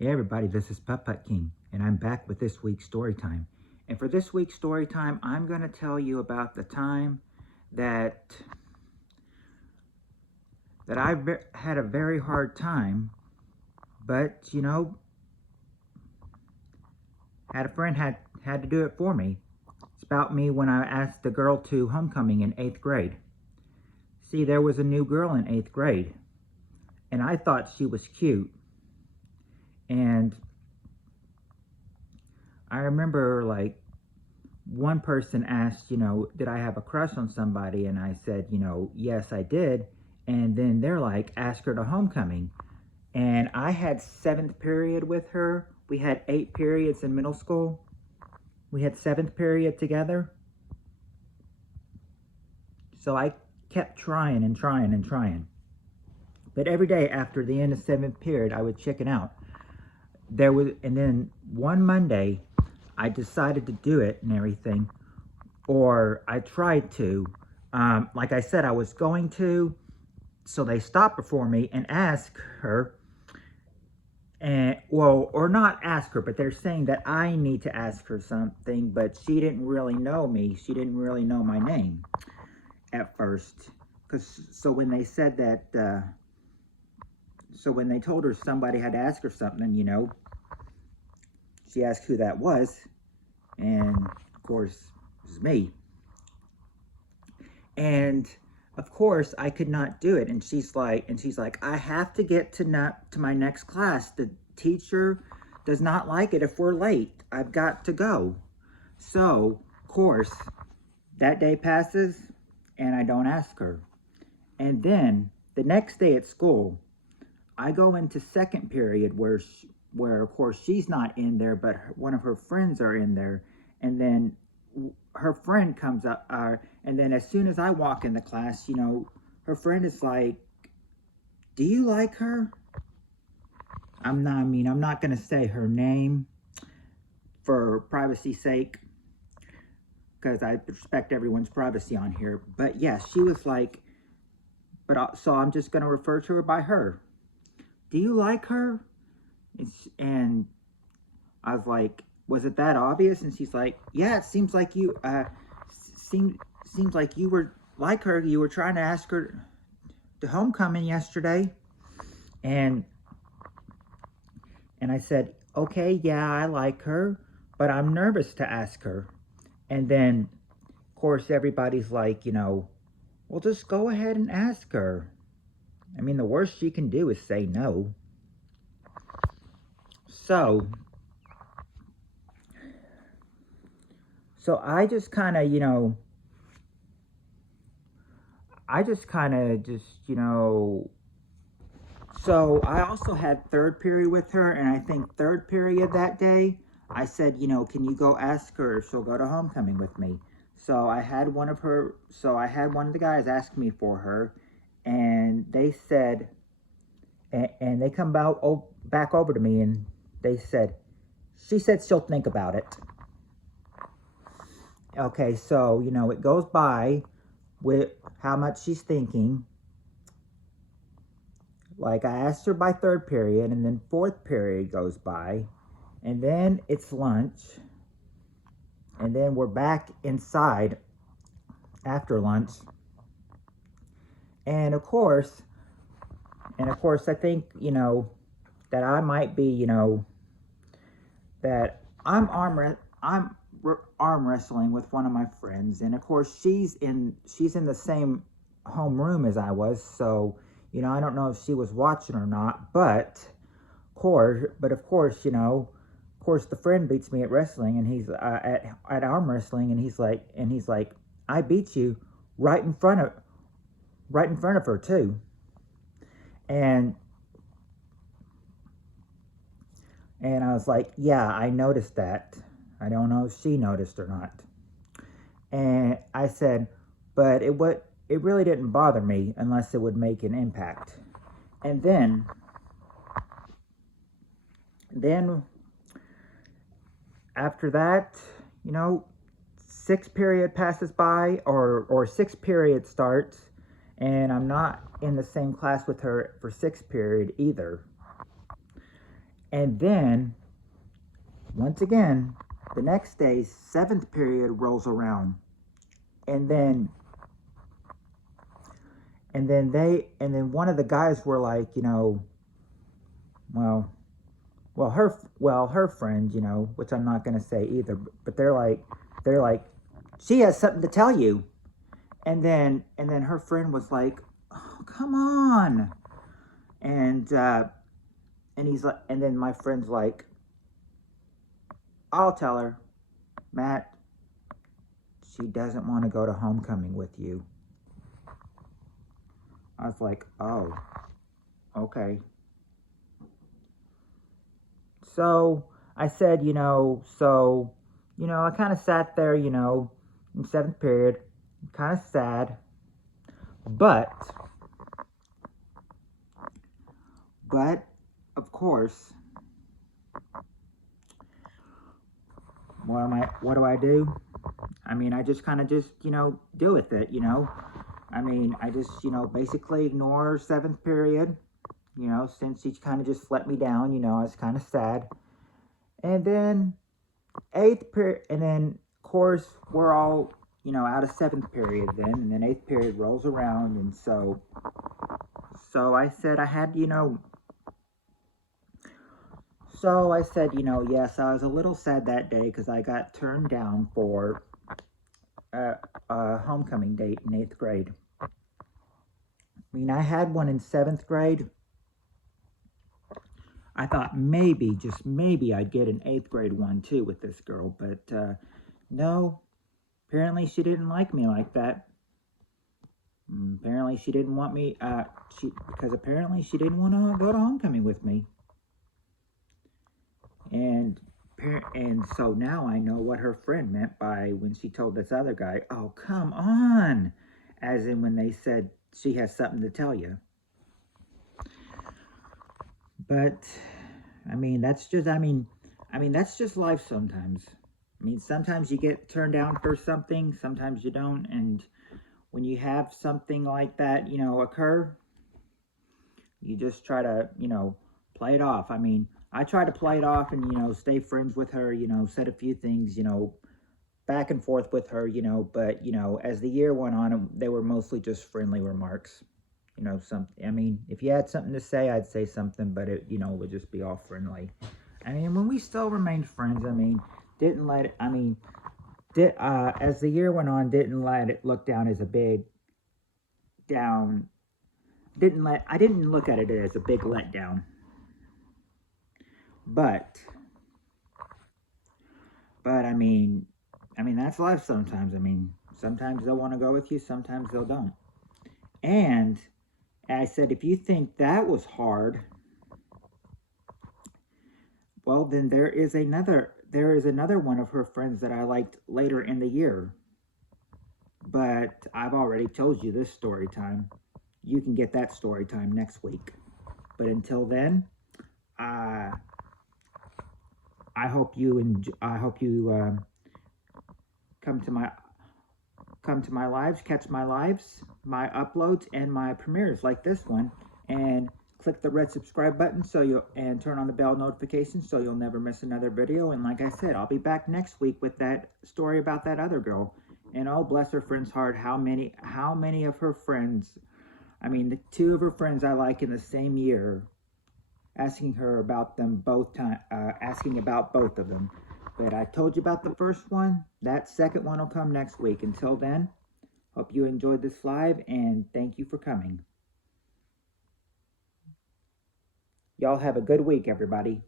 Hey everybody, this is Putt King, and I'm back with this week's story time. And for this week's story time, I'm going to tell you about the time that had a very hard time, but had a friend had to do it for me. It's about me when I asked a girl to homecoming in 8th grade. See, there was a new girl in 8th grade, and I thought she was cute. And I remember one person asked, did I have a crush on somebody? And I said, yes, I did. And then they're like, ask her to homecoming. And I had 7th period with her. We had 8 periods in middle school. We had 7th period together. So I kept trying and trying and trying. But every day after the end of 7th period, I would chicken out. And then one Monday, I decided to do it and everything. Or I tried to. Like I said, I was going to. So they stopped before me and asked her, and or not ask her, but they're saying that I need to ask her something, but she didn't really know me. She didn't really know my name at first. So when they said that, so when they told her somebody had to ask her something, she asked who that was, and of course, it was me. And of course I could not do it, and she's like, I have to get to my next class. The teacher does not like it if we're late. I've got to go. So of course that day passes and I don't ask her. And then the next day at school, I go into 2nd period where of course she's not in there, but one of her friends are in there. And then her friend comes up, and then as soon as I walk in the class, her friend is like, do you like her? I'm not going to say her name for privacy's sake, because I respect everyone's privacy on here. But yes, she was like, so I'm just going to refer to her by her. Do you like her? And I was like, was it that obvious? And she's like, yeah, it seems like seems like you were like her. You were trying to ask her to homecoming yesterday. And I said, okay, yeah, I like her, but I'm nervous to ask her. And then, of course, everybody's like, well, just go ahead and ask her. I mean, the worst she can do is say no. So I just kind of, so I also had 3rd period with her, and I think 3rd period that day, I said, can you go ask her if she'll go to homecoming with me? So I had one of the guys ask me for her, and they said, and they come back over to me, and they said, she said she'll think about it. Okay, so, it goes by with how much she's thinking. Like, I asked her by 3rd period, and then 4th period goes by, and then it's lunch, and then we're back inside after lunch. And of course, I think, that I might be, that I'm arm wrestling with one of my friends, and of course she's in the same homeroom as I was, so I don't know if she was watching or not, but of course, the friend beats me at wrestling, and he's at arm wrestling, and he's like, I beat you right in front of her too. And I was like, yeah, I noticed that. I don't know if she noticed or not. And I said, but it really didn't bother me unless it would make an impact. And then after that, 6th period passes by, or 6th period starts, and I'm not in the same class with her for 6th period either. And then, once again, the next day, 7th period rolls around. And then one of the guys were like, well, her friend, which I'm not going to say either, but they're like, she has something to tell you. And then her friend was like, oh, come on. And he's like, and then my friend's like, I'll tell her, Matt, she doesn't want to go to homecoming with you. I was like, oh, okay. So I said, I kind of sat there, in 7th period, kind of sad, but of course, what do I do? I mean, I just kind of deal with it, I mean, I just, basically ignore 7th period, since she kind of just let me down, I was kind of sad. And then 8th period, and then, of course, we're all, out of 7th period then, and then 8th period rolls around, and so I said I had, yes, I was a little sad that day because I got turned down for a homecoming date in 8th grade. I mean, I had one in 7th grade. I thought maybe, just maybe, I'd get an 8th grade one too with this girl, but no, apparently she didn't like me like that. Apparently she didn't want me, because apparently she didn't want to go to homecoming with me. And so now I know what her friend meant by when she told this other guy, oh, come on, as in when they said she has something to tell you. But I mean, that's just life sometimes. I mean, sometimes you get turned down for something, sometimes you don't, and when you have something like that, occur, you just try to, play it off. I mean, I try to play it off and, stay friends with her, said a few things, back and forth with her, but, as the year went on, they were mostly just friendly remarks. I mean, if you had something to say, I'd say something, but it, would just be all friendly. I mean, when we still remained friends, I mean, as the year went on, didn't let it look down as a big down, I didn't look at it as a big letdown. But I mean, that's life sometimes. I mean, sometimes they'll want to go with you, sometimes they'll don't. And I said, if you think that was hard, well, then there is another one of her friends that I liked later in the year. But I've already told you this story time. You can get that story time next week. But until then, I hope you come to my lives, catch my lives, my uploads, and my premieres like this one, and click the red subscribe button and turn on the bell notification so you'll never miss another video. And like I said, I'll be back next week with that story about that other girl. And oh, bless her friend's heart, how many of her friends, I mean, the 2 of her friends I like in the same year, asking her about them asking about both of them. But I told you about the first one. That second one will come next week. Until then, hope you enjoyed this live, and thank you for coming. Y'all have a good week, everybody.